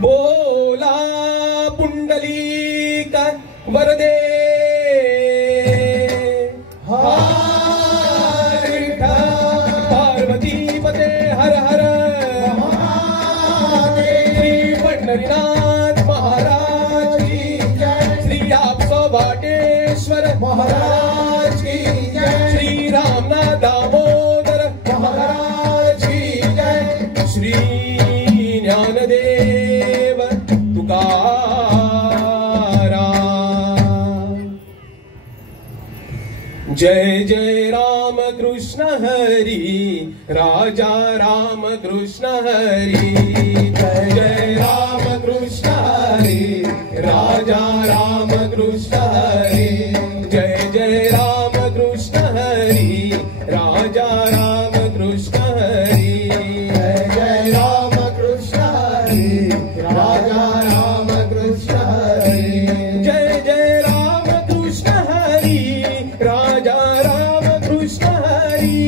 बोला पुंडलिक वरदे पार्वती पते हर हर श्री पंढरीनाथ महाराज की जय, श्री आपसो वाटेश्वर महाराज की जय, श्री रामनाथ दामोदर महाराज की जय, श्री ज्ञानदेव तुकाराम। जय जय राम कृष्ण हरी, राजा राम कृष्ण हरी। जय जय राम कृष्ण हरी, राजा राम कृष्ण हरी। जय जय राम कृष्ण हरी, राजा राम कृष्ण हरी। जय जय राम कृष्ण हरी, राजा राम कृष्ण हरी। जय जय राम कृष्ण हरी, राजा राम कृष्ण हरी।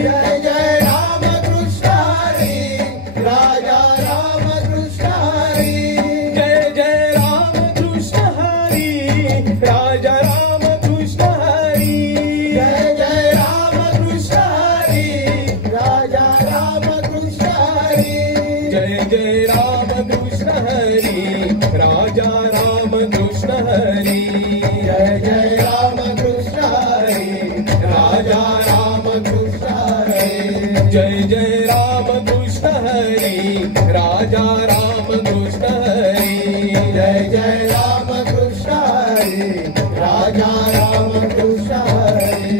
जय जय राम कृष्ण हरी, राजा राम कृष्ण हरी। जय जय राम कृष्ण हरी, राजा राम कृष्ण हरी। जय जय राम कृष्ण हरी, राजा राम कृष्ण हरी। जय जय राम कृष्ण हरी, राजा राम कृष्ण हरी। जय जय राम कृष्ण हरी, राजा राम कृष्ण हरी। जय जय राम कृष्ण हरी, राजा राम कृष्ण हरी। जय जय राम कृष्ण हरी, राजा राम कृष्ण हरी।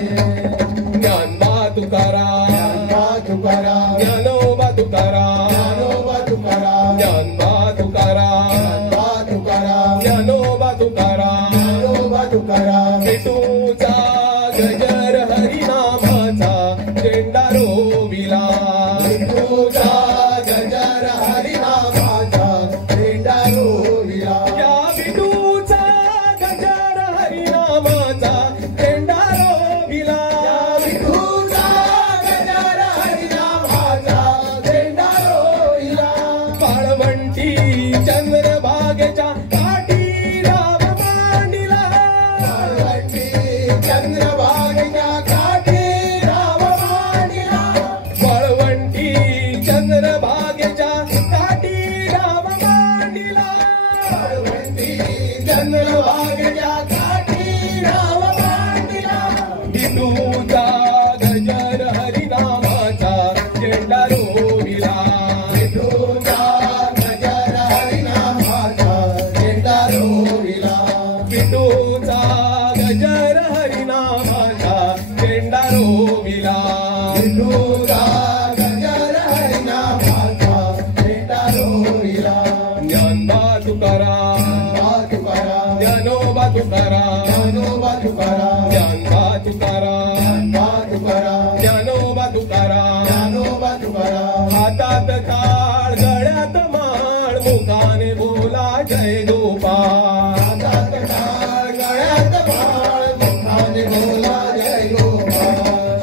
ज्ञानोबा तुकाराम, ज्ञानोबा तुकाराम, ज्ञानोबा तुकाराम, ज्ञानोबा तुकाराम, ज्ञानोबा तुकाराम, ज्ञानोबा तुकाराम। विठूचा गजर हरिनामाचा झेंडा रोविला। विठूचा गजर हरिनामाचा झेंडा रोविला। या विठूचा गजर हरिनामाचा झेंडा रोविला। या विठूचा गजर हरिनामाचा झेंडा रोविला। वाळवंटी चंद्रभागेच्या काठी राम मांडिला। वाळवंटी चंद्रभागेच्या काठी राम मांडिला। वाळवंटी चंद्रभागेच्या काठी राम मांडिला। वाळवंटी चंद्रभागेच्या काठी राम मांडिला। विठूचा गजर हरिनामाचा झेंडा रोविला। विठूचा गजर हरिनामाचा झेंडा रोविला। विठूचा गजर हरिनामाचा झेंडा रोविला। विठूचा गजर हरिनामाचा झेंडा रोविला। ज्ञानोबा तुकाराम, ज्ञानोबा तुकाराम, ज्ञानोबा तुकाराम, ज्ञानोबा तुकाराम, ज्ञानोबा तुकाराम, ज्ञानोबा तुकाराम। हातात टाळ गळ्यात माळ, मुखाने बोला जय गोपाळ। हातात टाळ गळ्यात माळ, मुखाने बोला जय गोपाळ।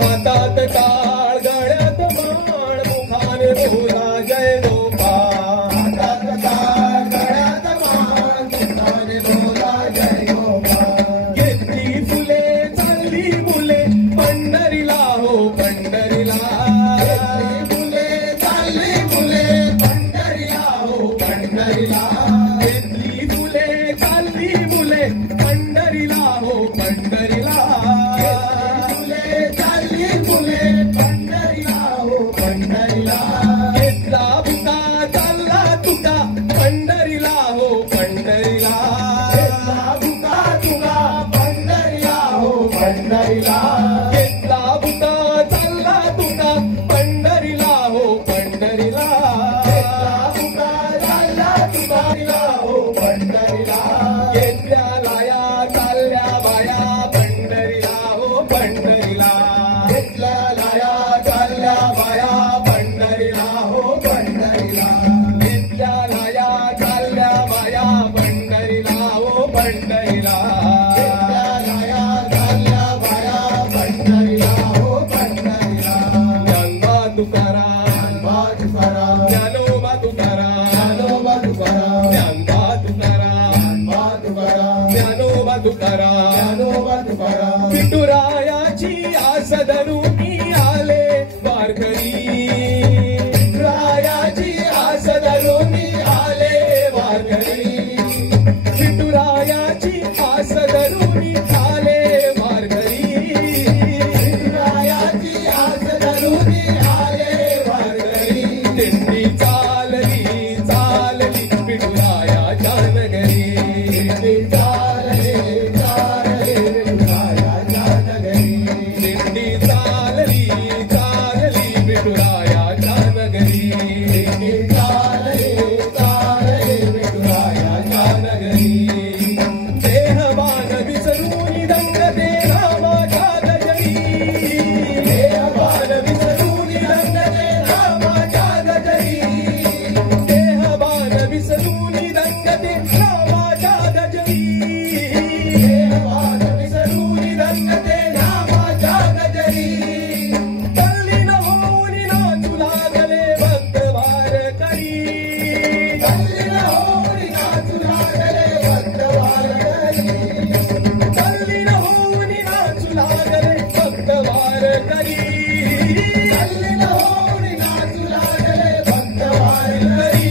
हातात टाळ गळ्यात माळ, मुखाने बोला जय गोपाळ। हातात टाळ गळ्यात माळ, मुखाने बोला जय गोपाळ। घेतली फुले चालली मुले पंढरीला हो पंढरीला। घेतली फुले चालली मुले पंढरीला हो पंढरीला। घेतली फुले चालली मुले पंढरीला हो पंढरीला। फुले चालली मुले पंढरीला हो पंढरीला। घेतला बुका चालला तुका पंढरीला हो पंढरीला। घेतला बुका तुका पंढरीला हो पंढरीला। घेतला बुका चालला तुका पंढरीला हो पंढरीला। घेतला बुका चालला तुका कल्लीला होऊन नाचू लागले भक्त वारकरी कल्लीला होऊन नाचू लागले भक्त वारकरी कल्लीला होऊन नाचू लागले भक्त वारकरी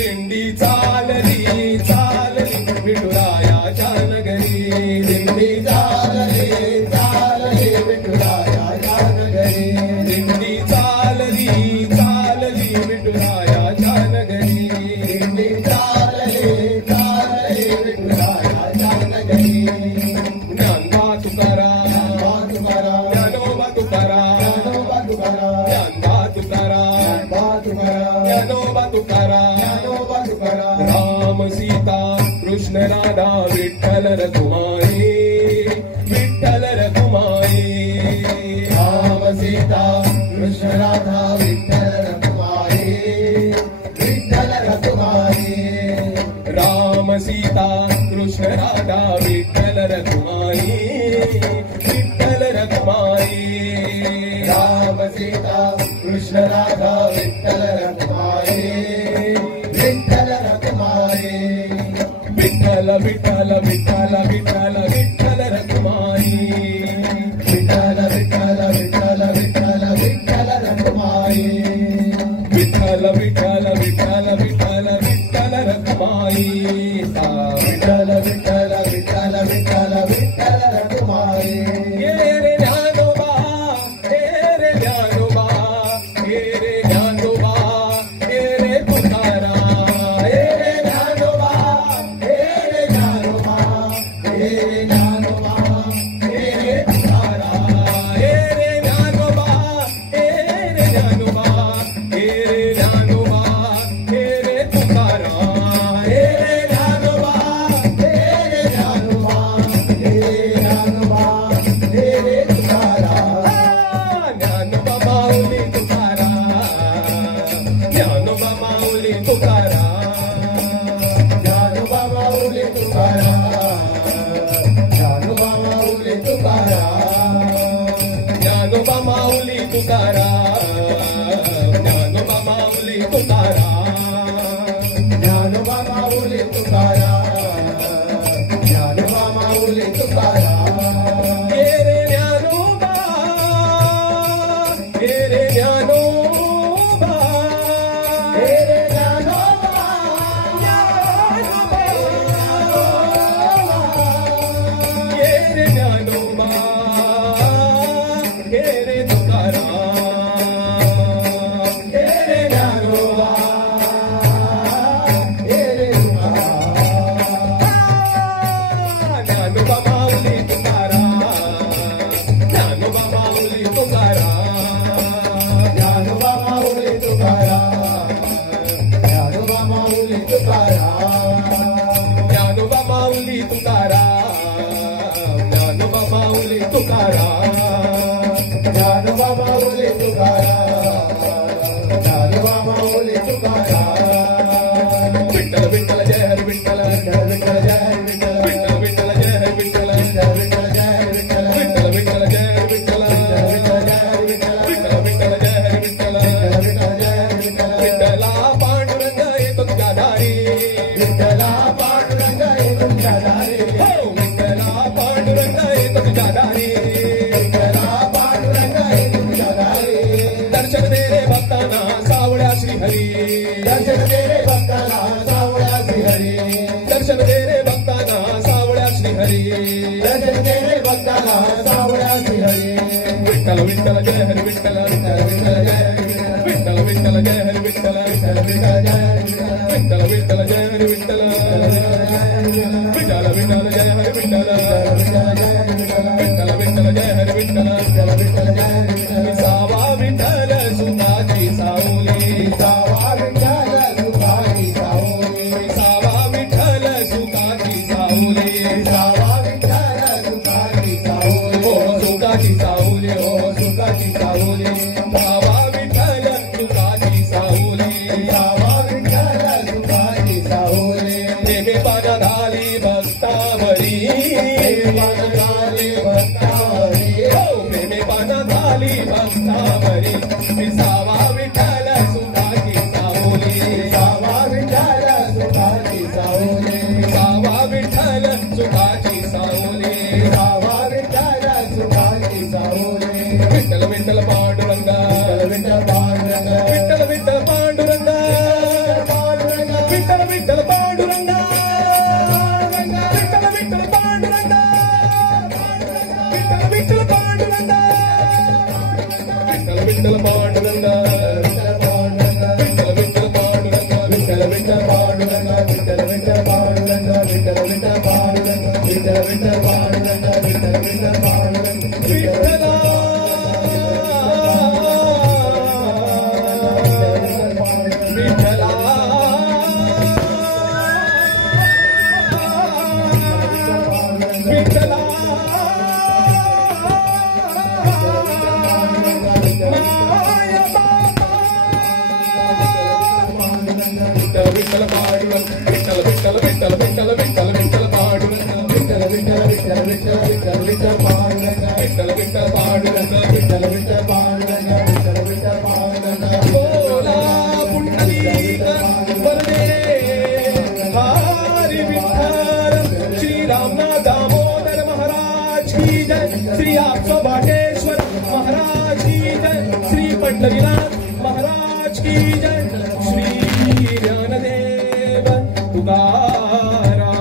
दिंडी चालली चालली विठुरायाच्या नगरी दिंडी चालली चालली विठुरायाच्या नगरी दिंडी चालली चालली विठुरायाच्या नगरी दिंडी चालली चालली विठुरायाच्या नगरी ज्ञानोबा तुकाराम ज्ञानोबा तुकाराम ज्ञानोबा तुकाराम ज्ञानोबा तुकाराम राम सीता कृष्ण राधा विठ्ठल रघुमाई विठ्ठल रघुमाई राम सीता कृष्ण राधा विठ्ठल रघुमाई विठ्ठल रघुमाई राम सीता कृष्ण राधा विठ्ठल रघुमाई विठ्ठल रघुमाई राम सीता कृष्ण राधा विठ्ठल रघुमाई विठ्ठल रघुमाई विठ्ठल विठ्ठल विठ्ठल विठ्ठल विठ्ठल रघुमाई विठ्ठल विठ्ठल विठ्ठल विठ्ठल विठ्ठल रघुमाई विठ्ठल विठ्ठल विठ्ठल विठ्ठल विठ्ठल रघुमाई विठ्ठल विठ्ठल विठ्ठल विठ्ठल विठ्ठल रघुमाई ये रे ज्ञानोबा हे रे ज्ञानोबा हे रे ज्ञानोबा हे रे तुकाराम हे रे ज्ञानोबा हे रे ज्ञानोबा हे रे ज्ञानोबा हे रे तुकाराम हे रे ज्ञानोबा हे रे ज्ञानोबा हे रे ज्ञानोबा हे रे तुकाराम हे रे ज्ञानोबा हे रे ज्ञानोबा हे रे ज्ञानोबा हे रे तुकाराम ज्ञानोबा माऊली तुकाराम ज्ञानोबा माऊली तुकाराम ज्ञानोबा माऊली तुकाराम ज्ञानोबा माऊली तुकाराम ज्ञानोबा माऊली तुकाराम ज्ञानोबा माऊली तुकाराम ज्ञानोबा माऊली तुकाराम ज्ञानोबा माऊली तुकाराम हे रे ज्ञानोबा हे रे ज्ञानोबा हे रे ज्ञानोबा हे रे ज्ञानोबा हे रे तुकाराम हे रे ज्ञानोबा हे रे तुकाराम ज्ञानोबा माऊली तुकाराम ज्ञानोबा माऊली तुकाराम ज्ञानोबा माऊली तुकाराम ज्ञानोबा माऊली तुकाराम ज्ञानोबा माऊली तुकाराम ज्ञानोबा माऊली तुकाराम ज्ञानोबा माऊली तुकाराम ज्ञानोबा माऊली तुकाराम विठ्ठल विठ्ठल जय हरी विठ्ठल विठ्ठल विठ्ठल जय हरी विठ्ठल विठ्ठल विठ्ठल जय हरी विठ्ठल विठ्ठल विठ्ठल जय हरी विठ्ठल विठ्ठल विठ्ठल जय हरी विठ्ठल विठ्ठल विठ्ठल जय हरी विठ्ठल विठ्ठल विठ्ठल जय हरी विठ्ठल विठ्ठला पांडुरंग येतो तुझ्या दारी विठ्ठला पांडुरंग येतो तुझ्या दारी हो विठ्ठला पांडुरंग येतो तुझ्या दारी विठ्ठला पांडुरंग येतो तुझ्या दारी दर्शन दे रे भक्तांना सावळ्या श्रीहरी दर्शन दे रे भक्तांना सावळ्या श्रीहरी दर्शन दे रे भक्तांना सावळ्या श्रीहरी दर्शन दे रे भक्तांना सावळ्या श्रीहरी विठ्ठल विठ्ठल जय हरी विठ्ठल विठ्ठल विठ्ठल जय हरी विठ्ठल विठ्ठल जय हरी विठ्ठल विठ्ठल विठ्ठल जय हरी विठ्ठल विठ्ठल जय हरी विठ्ठल विठ्ठल विठ्ठल जय हरी विठ्ठल विठ्ठल विठ्ठल जय हरी विठ्ठल विठ्ठल जय हरी सावा विठ्ठल सुखाची सावली सावा विठ्ठल सुखाची सावली सावा विठ्ठल सुखाची सावली सावा विठ्ठल सुखाची सावली हो सुखाची सावली हो सुखाची सावली सावा विठ्ठल सुखाची सावली सावा विठ्ठल सुखाची सावली देवे पाना झाली भक्तावरी विठ्ठल विठ्ठल पांडुरंगा विठ्ठल विठ्ठल पांडुरंगा विठ्ठल विठ्ठल पांडुरंगा विठ्ठल विठ्ठल पांडुरंगा विठ्ठल विठ्ठल पांडुरंगा विठ्ठल विठ्ठल पांडुरंगा विठ्ठल विठ्ठल पांडुरंगा विठ्ठल विठ्ठल पांडुरंगा विठ्ठल विठ्ठल पांडुरंगा विठ्ठल विठ्ठल पांडुरंगा विठ्ठला विठ्ठल पांडुरंग विठ्ठल विठ्ठल विठ्ठल विठ्ठल विठ्ठल विठ्ठल पांडुरंग विठ्ठल विठ्ठल विठ्ठल विठ्ठल विठ्ठल विठ्ठल पांडुरंग विठ्ठल विठ्ठल पांडुरंग विठ्ठल विठ्ठल पांडुरंग विठ्ठल विठ्ठल पांडुरंग बोला पुंडलीक वरदे हरी विठ्ठल श्री रामनाथ दामोदर महाराज की जय श्री आपसो भाटेश्वर महाराज की जय श्री पंढरीनाथ महाराज की जय श्री ज्ञानदेव तुकाराम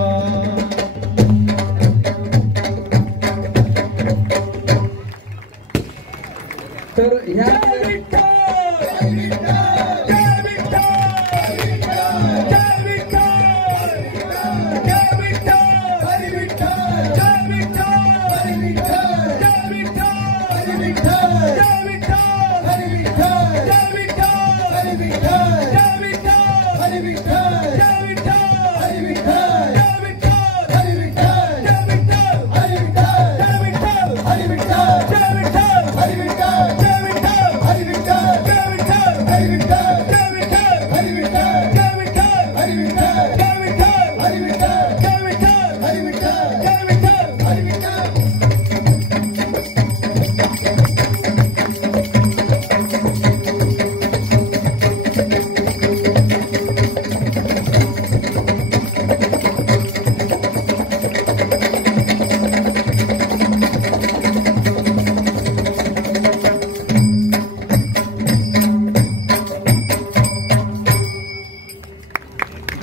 तर ह्या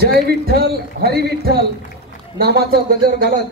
जय विठ्ठल हरी विठ्ठल नामाचा गजर घालत